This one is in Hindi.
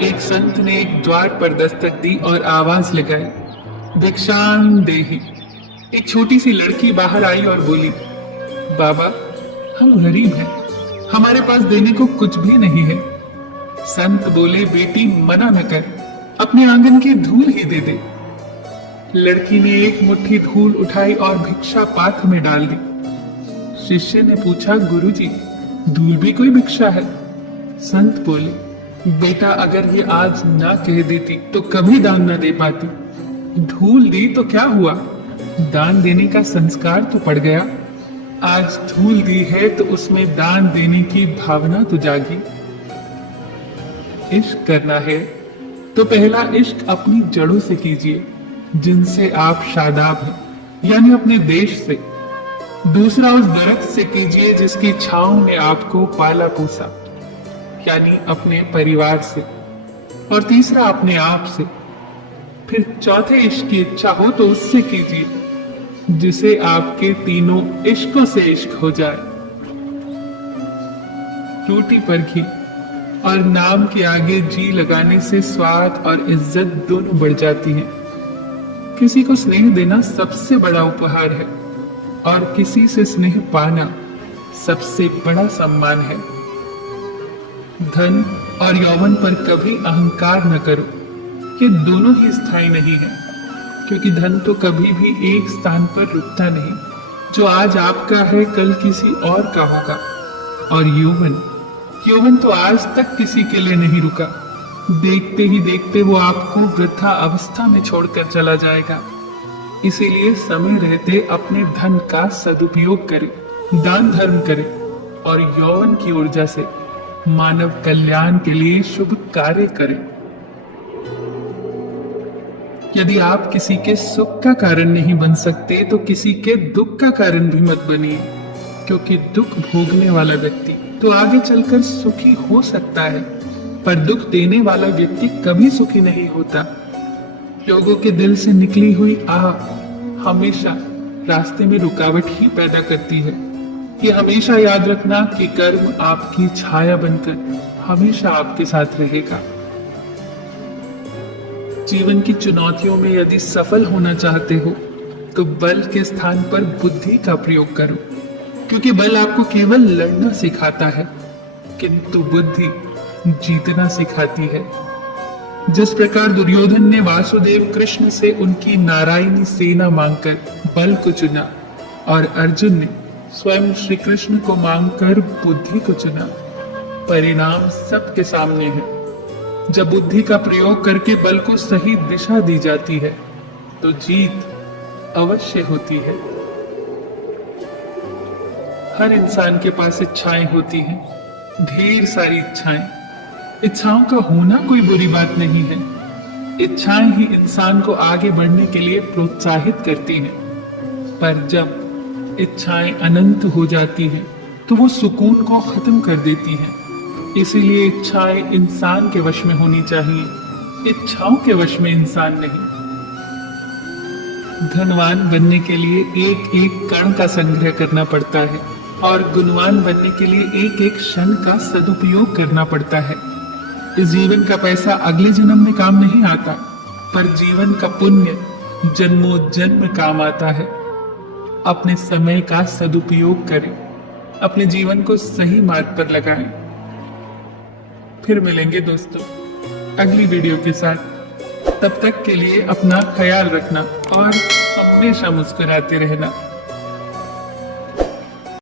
एक संत ने एक द्वार पर दस्तक दी और आवाज लगाई, भिक्षान देहि। एक छोटी सी लड़की बाहर आई और बोली, बाबा हम गरीब हैं, हमारे पास देने को कुछ भी नहीं है। संत बोले, बेटी मना न कर, अपने आंगन की धूल ही दे दे। लड़की ने एक मुट्ठी धूल उठाई और भिक्षा पात्र में डाल दी। शिष्य ने पूछा, गुरुजी धूल भी कोई भिक्षा है? संत बोले, बेटा अगर ये आज ना कह देती तो कभी दान ना दे पाती। धूल दी तो क्या हुआ, दान देने का संस्कार तो पड़ गया। आज धूल दी है तो उसमें दान देने की भावना तो जागी। इश्क करना है तो पहला इश्क अपनी जड़ों से कीजिए, जिनसे आप शादाब हैं, यानी अपने देश से। दूसरा उस दरख्त से कीजिए जिसकी छांव ने आपको पाला पोसा, यानी अपने परिवार से। और तीसरा अपने आप से। फिर चौथे इश्क की इच्छा हो तो उससे कीजिए जिसे आपके तीनों इश्कों से इश्क हो जाए। रोटी पर घी और नाम के आगे जी लगाने से स्वाद और इज्जत दोनों बढ़ जाती हैं। किसी को स्नेह देना सबसे बड़ा उपहार है और किसी से स्नेह पाना सबसे बड़ा सम्मान है। धन और यौवन पर कभी अहंकार न करो, ये दोनों ही स्थायी नहीं है, क्योंकि धन तो कभी भी एक स्थान पर रुकता नहीं। जो आज आपका है कल किसी और का होगा। और यौवन तो आज तक किसी के लिए नहीं रुका, देखते ही देखते वो आपको वृद्धा अवस्था में छोड़कर चला जाएगा। इसीलिए समय रहते अपने धन का सदुपयोग करें, दान धर्म करें और यौवन की ऊर्जा से मानव कल्याण के लिए शुभ कार्य करें। यदि आप किसी के सुख का कारण नहीं बन सकते तो किसी के दुख का कारण भी मत बनिए, क्योंकि दुख भोगने वाला व्यक्ति तो आगे चलकर सुखी हो सकता है, पर दुख देने वाला व्यक्ति कभी सुखी नहीं होता। लोगों के दिल से निकली हुई आह हमेशा रास्ते में रुकावट ही पैदा करती है। ये हमेशा याद रखना कि कर्म आपकी छाया बनकर हमेशा आपके साथ रहेगा। जीवन की चुनौतियों में यदि सफल होना चाहते हो तो बल के स्थान पर बुद्धि का प्रयोग करो, क्योंकि बल आपको केवल लड़ना सिखाता है, किंतु बुद्धि जीतना सिखाती है। जिस प्रकार दुर्योधन ने वासुदेव कृष्ण से उनकी नारायणी सेना मांगकर बल को चुना और अर्जुन ने स्वयं श्री कृष्ण को मांगकर बुद्धि को चुना, परिणाम सबके सामने है। जब बुद्धि का प्रयोग करके बल को सही दिशा दी जाती है तो जीत अवश्य होती है। हर इंसान के पास इच्छाएं होती हैं, ढेर सारी इच्छाएं। इच्छाओं का होना कोई बुरी बात नहीं है। इच्छाएं ही इंसान को आगे बढ़ने के लिए प्रोत्साहित करती हैं। पर जब इच्छाएं अनंत हो जाती हैं तो वो सुकून को खत्म कर देती हैं। इसीलिए इच्छाएं इंसान के वश में होनी चाहिए, इच्छाओं के वश में इंसान नहीं। धनवान बनने के लिए एक एक कण का संग्रह करना पड़ता है और गुणवान बनने के लिए एक एक क्षण का सदुपयोग करना पड़ता है। इस जीवन का पैसा अगले जन्म में काम नहीं आता, पर जीवन का पुण्य जन्मों जन्म काम आता है। अपने समय का सदुपयोग करें, अपने जीवन को सही मार्ग पर लगाएं। फिर मिलेंगे दोस्तों अगली वीडियो के साथ। तब तक के लिए अपना ख्याल रखना और हमेशा मुस्कुराते रहना।